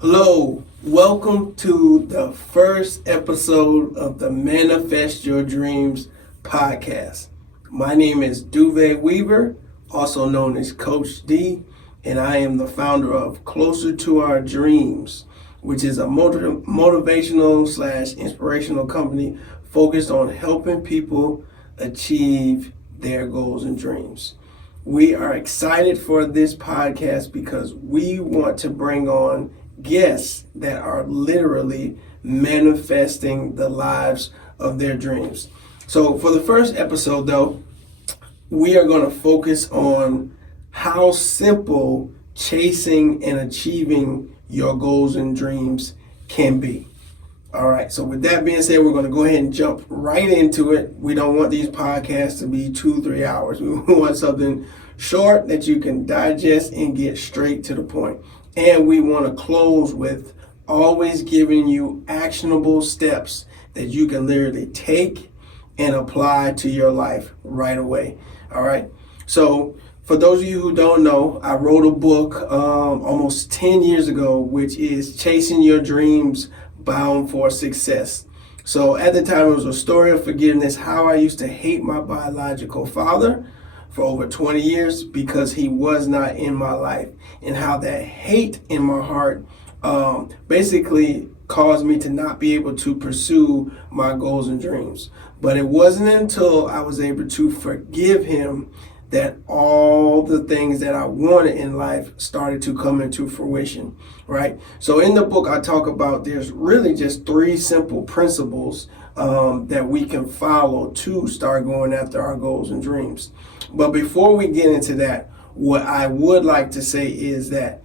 Hello, welcome to the first episode of the Manifest Your Dreams podcast. My name is Duve Weaver, also known as Coach D, and I am the founder of Closer to Our Dreams, which is a motivational slash inspirational company focused on helping people achieve their goals and dreams. We are excited for this podcast because we want to bring on guests that are literally manifesting the lives of their dreams. So for the first episode though, we are going to focus on how simple chasing and achieving your goals and dreams can be. All right, so with that being said, we're going to go ahead and jump right into it. We don't want these podcasts to be 2-3 hours. We want something short that you can digest and get straight to the point. And we want to close with always giving you actionable steps that you can literally take and apply to your life right away. All right, so for those of you who don't know, I wrote a book almost 10 years ago, which is Chasing Your Dreams Bound for Success. So at the time, it was a story of forgiveness, how I used to hate my biological father for over 20 years because he was not in my life, and how that hate in my heart basically caused me to not be able to pursue my goals and dreams. But it wasn't until I was able to forgive him that all the things that I wanted in life started to come into fruition, right? So in the book, I talk about there's really just 3 simple principles that we can follow to start going after our goals and dreams. But before we get into that, what I would like to say is that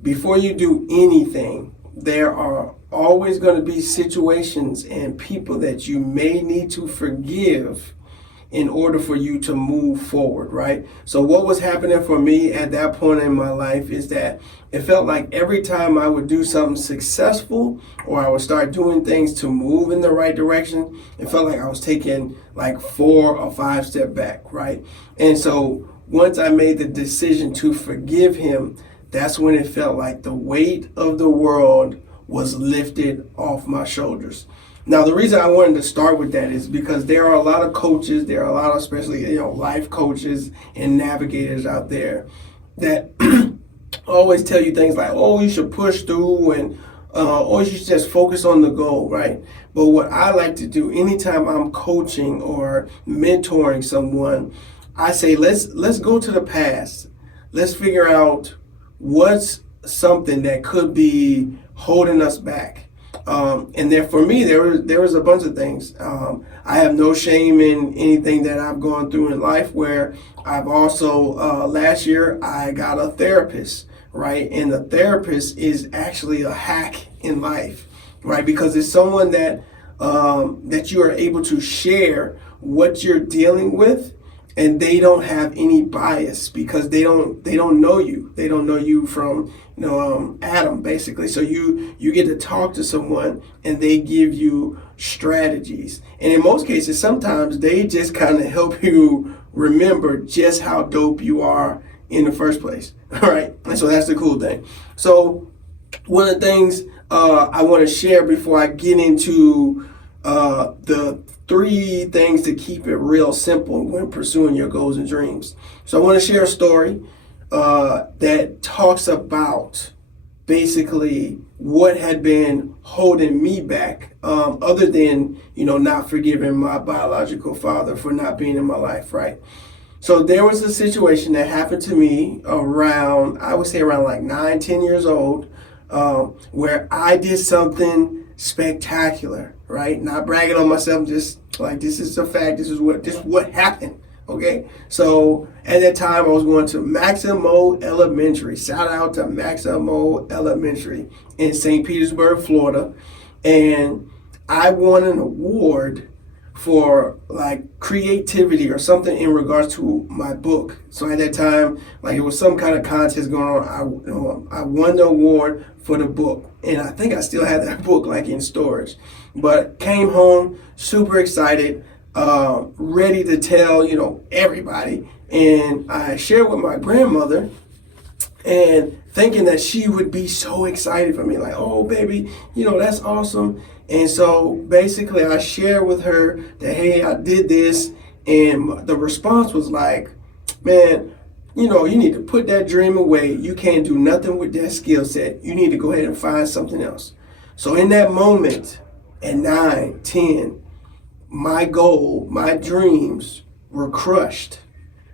before you do anything, there are always going to be situations and people that you may need to forgive in order for you to move forward, right? So what was happening for me at that point in my life is that it felt like every time I would do something successful or I would start doing things to move in the right direction, it felt like I was taking like 4 or 5 steps back, right? And so once I made the decision to forgive him, that's when it felt like the weight of the world was lifted off my shoulders. Now, the reason I wanted to start with that is because there are a lot of coaches, there are a lot of especially, life coaches and navigators out there that always tell you things like, oh, you should push through and or you should just focus on the goal, right? But what I like to do anytime I'm coaching or mentoring someone, I say, let's go to the past. Let's figure out what's something that could be holding us back. And then for me, there was a bunch of things. I have no shame in anything that I've gone through in life, where I've also, last year, I got a therapist, right? And the therapist is actually a hack in life, right? Because it's someone that you are able to share what you're dealing with, and they don't have any bias because they don't know you. They don't know you from Adam, basically. So you get to talk to someone and they give you strategies. And in most cases, sometimes they just kind of help you remember just how dope you are in the first place. All right. And so that's the cool thing. So one of the things I want to share before I get into the 3 things to keep it real simple when pursuing your goals and dreams. So I want to share a story that talks about basically what had been holding me back, other than, not forgiving my biological father for not being in my life, right? So there was a situation that happened to me around, I would say around like 9-10 years old, where I did something spectacular, right? Not bragging on myself, just like, this is a fact, this is what happened. Okay, so at that time I was going to Maximo Elementary. Shout out to Maximo Elementary in St. Petersburg, Florida. And I won an award for like creativity or something in regards to my book. So at that time, like, it was some kind of contest going on. I won the award for the book, and I think I still had that book like in storage. But came home super excited, ready to tell everybody. And I shared with my grandmother, and thinking that she would be so excited for me, like, oh, baby, that's awesome. And so basically I shared with her that, hey, I did this. And the response was like, man, you need to put that dream away. You can't do nothing with that skill set. You need to go ahead and find something else. So in that moment, at 9, 10, my goal, my dreams were crushed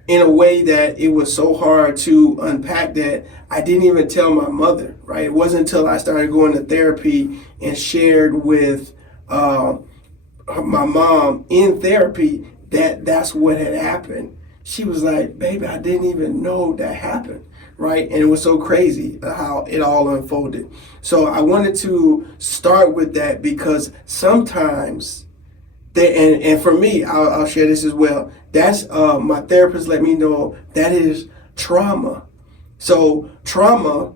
in a way that it was so hard to unpack that I didn't even tell my mother, right? It wasn't until I started going to therapy and shared with my mom in therapy that that's what had happened. She was like, baby, I didn't even know that happened, right? And it was so crazy how it all unfolded. So I wanted to start with that because sometimes and for me, I'll share this as well. That's my therapist let me know that is trauma. So trauma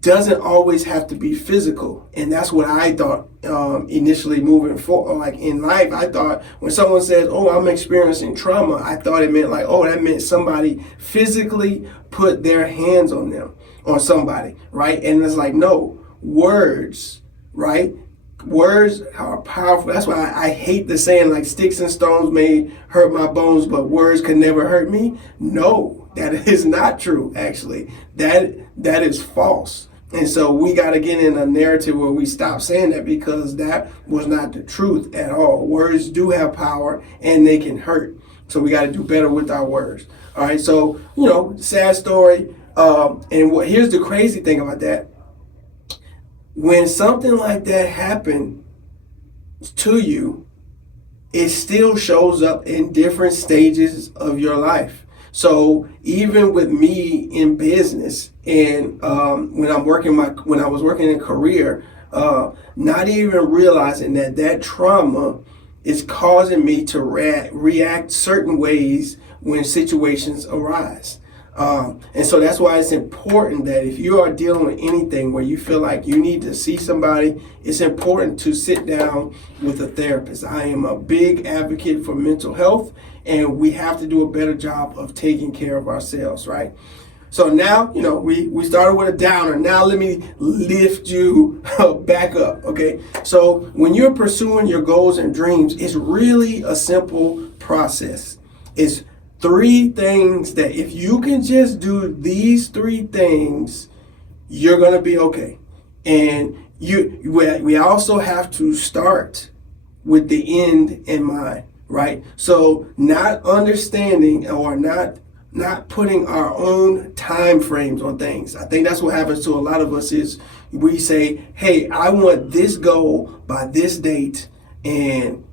doesn't always have to be physical, and that's what I thought initially moving forward. Like in life, I thought when someone says, "Oh, I'm experiencing trauma," I thought it meant like, "Oh, that meant somebody physically put their hands on them, on somebody," right? And it's like, no, words, right? Words are powerful. That's why I hate the saying like sticks and stones may hurt my bones, but words can never hurt me. No, that is not true. Actually, that is false. And so we got to get in a narrative where we stop saying that because that was not the truth at all. Words do have power and they can hurt. So we got to do better with our words. All right. So, sad story. Here's the crazy thing about that. When something like that happened to you, it still shows up in different stages of your life. So even with me in business and when I was working in career, not even realizing that trauma is causing me to react certain ways when situations arise. And so that's why it's important that if you are dealing with anything where you feel like you need to see somebody, it's important to sit down with a therapist. I am a big advocate for mental health, and we have to do a better job of taking care of ourselves, right? So now, we started with a downer. Now let me lift you back up, okay? So when you're pursuing your goals and dreams, it's really a simple process. It's 3 things that if you can just do these 3 things, you're going to be okay. And we also have to start with the end in mind, right? So not understanding or not putting our own time frames on things. I think that's what happens to a lot of us is we say, hey, I want this goal by this date. And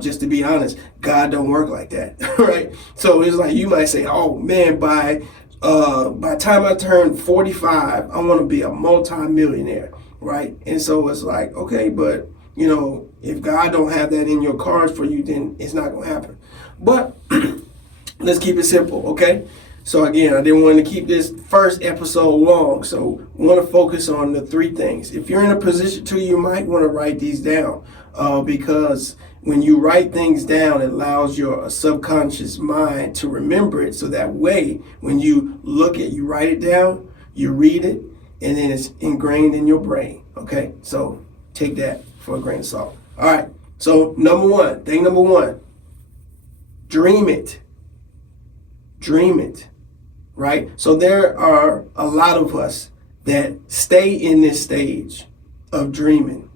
just to be honest, God don't work like that, right? So it's like you might say, oh man, by the time I turn 45, I want to be a multi-millionaire, right? And so it's like, okay, but if God don't have that in your cards for you, then it's not going to happen. But let's keep it simple, okay? So again, I didn't want to keep this first episode long, so I want to focus on the 3 things. If you're in a position to, you might want to write these down because when you write things down, it allows your subconscious mind to remember it. So that way, when you write it down, you read it, and then it's ingrained in your brain, okay? So take that for a grain of salt. All right, so thing number one, dream it. Dream it, right? So there are a lot of us that stay in this stage of dreaming.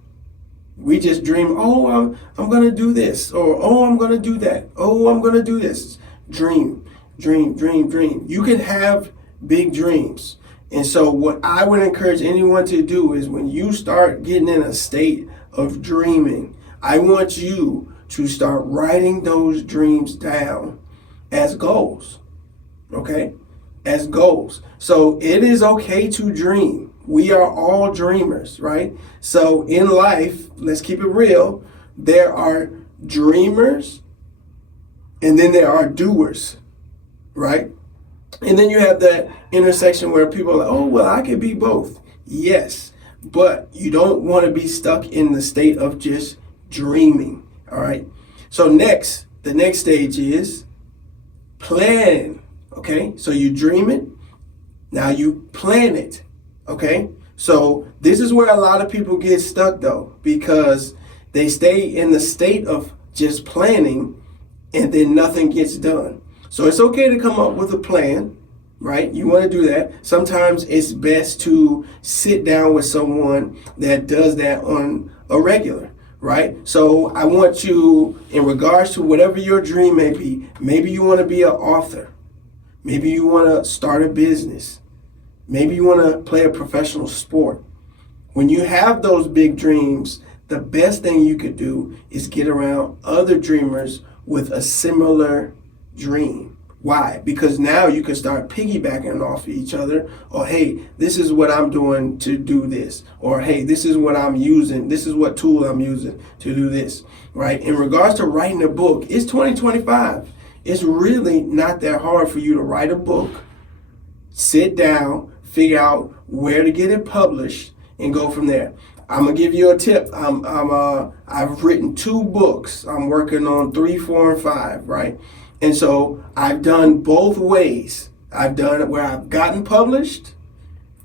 We just dream, oh, I'm going to do this, or oh, I'm going to do that. Oh, I'm going to do this. Dream, dream, dream, dream. You can have big dreams. And so what I would encourage anyone to do is when you start getting in a state of dreaming, I want you to start writing those dreams down as goals, okay? As goals. So it is okay to dream. We are all dreamers, right? So in life, let's keep it real, there are dreamers and then there are doers, right? And then you have that intersection where people are like, oh, well, I could be both. Yes, but you don't want to be stuck in the state of just dreaming, all right? So the next stage is plan, okay? So you dream it, now you plan it. Okay? So this is where a lot of people get stuck though, because they stay in the state of just planning and then nothing gets done. So it's okay to come up with a plan, right? You want to do that. Sometimes it's best to sit down with someone that does that on a regular, right? So I want you, in regards to whatever your dream may be, maybe you want to be an author. Maybe you want to start a business. Maybe you want to play a professional sport. When you have those big dreams, the best thing you could do is get around other dreamers with a similar dream. Why? Because now you can start piggybacking off of each other. Or, hey, this is what I'm doing to do this. Or, hey, this is what I'm using. This is what tool I'm using to do this. Right? In regards to writing a book, it's 2025. It's really not that hard for you to write a book, sit down, figure out where to get it published, and go from there. I'm gonna give you a tip. I've written 2 books. I'm working on 3, 4, and 5, right? And so I've done both ways. I've done it where I've gotten published,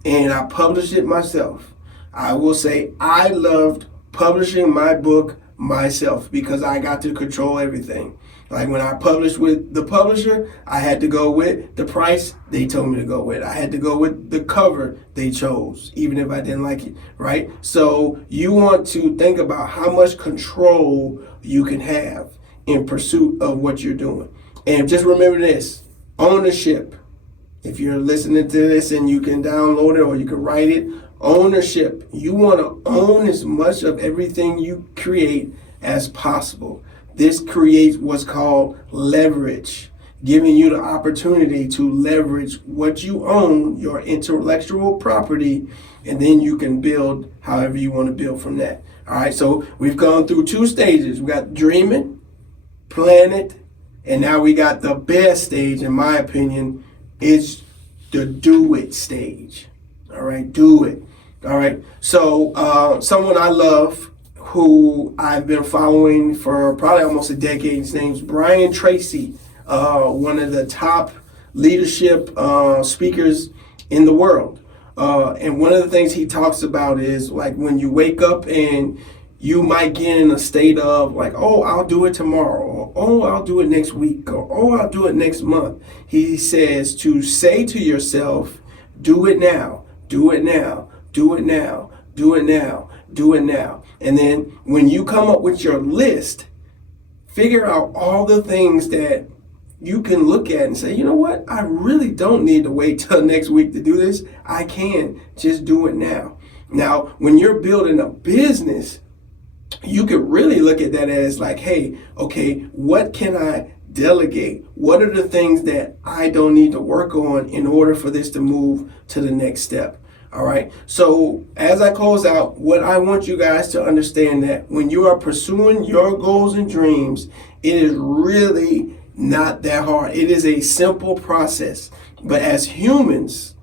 and I published it myself. I will say I loved publishing my book myself because I got to control everything. Like when I published with the publisher, I had to go with the price they told me to go with. I had to go with the cover they chose, even if I didn't like it, right? So you want to think about how much control you can have in pursuit of what you're doing. And just remember this, ownership. If you're listening to this and you can download it or you can write it, ownership. You want to own as much of everything you create as possible. This creates what's called leverage, giving you the opportunity to leverage what you own, your intellectual property, and then you can build however you want to build from that. All right, so we've gone through 2 stages. We got dreaming, plan it, and now we got the best stage, in my opinion, is the do it stage. All right, do it. All right, so someone I love, who I've been following for probably almost a decade. His name's Brian Tracy, one of the top leadership speakers in the world. And one of the things he talks about is like when you wake up and you might get in a state of like, oh, I'll do it tomorrow, or oh, I'll do it next week, or oh, I'll do it next month. He says to say to yourself, do it now, do it now, do it now, do it now, do it now. And then when you come up with your list, figure out all the things that you can look at and say, you know what? I really don't need to wait till next week to do this. I can just do it now. Now, when you're building a business, you could really look at that as like, hey, okay, what can I delegate? What are the things that I don't need to work on in order for this to move to the next step? All right. So as I close out, what I want you guys to understand that when you are pursuing your goals and dreams, it is really not that hard. It is a simple process. But as humans,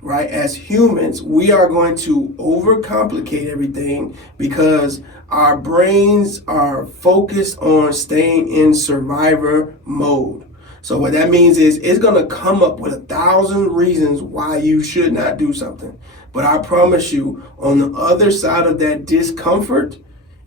right, as humans, we are going to overcomplicate everything because our brains are focused on staying in survivor mode. So what that means is it's going to come up with 1,000 reasons why you should not do something. But I promise you, on the other side of that discomfort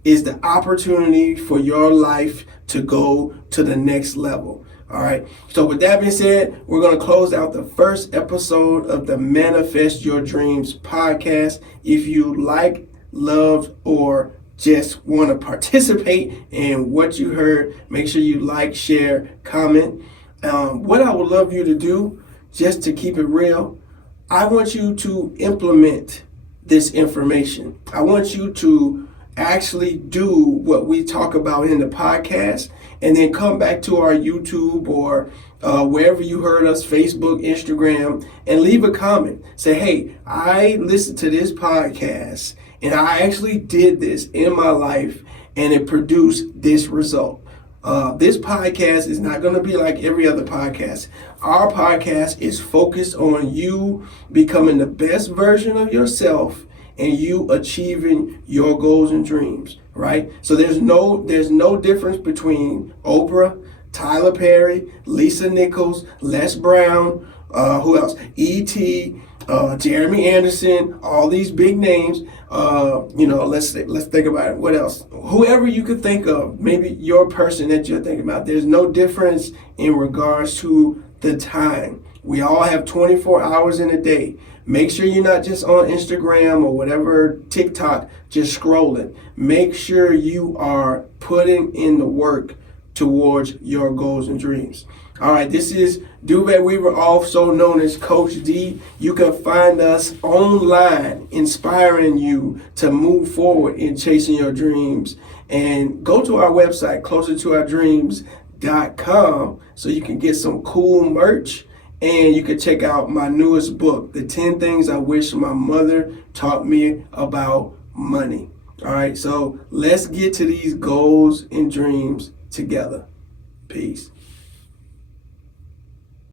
is the opportunity for your life to go to the next level. All right. So with that being said, we're going to close out the first episode of the Manifest Your Dreams podcast. If you like, love, or just want to participate in what you heard, make sure you like, share, comment. What I would love you to do, just to keep it real, I want you to implement this information. I want you to actually do what we talk about in the podcast and then come back to our YouTube or wherever you heard us, Facebook, Instagram, and leave a comment. Say, hey, I listened to this podcast and I actually did this in my life and it produced this result. This podcast is not going to be like every other podcast. Our podcast is focused on you becoming the best version of yourself and you achieving your goals and dreams, right? So there's no difference between Oprah, Tyler Perry, Lisa Nichols, Les Brown, who else? E.T., Jeremy Anderson, all these big names. Let's think about it. What else? Whoever you could think of, maybe your person that you're thinking about. There's no difference in regards to the time. We all have 24 hours in a day. Make sure you're not just on Instagram or whatever, TikTok, just scrolling. Make sure you are putting in the work towards your goals and dreams. All right, this is Duvet Weaver, also known as Coach D. You can find us online, inspiring you to move forward in chasing your dreams. And go to our website, closertoourdreams.com, so you can get some cool merch. And you can check out my newest book, The 10 Things I Wish My Mother Taught Me About Money. All right, so let's get to these goals and dreams together. Peace.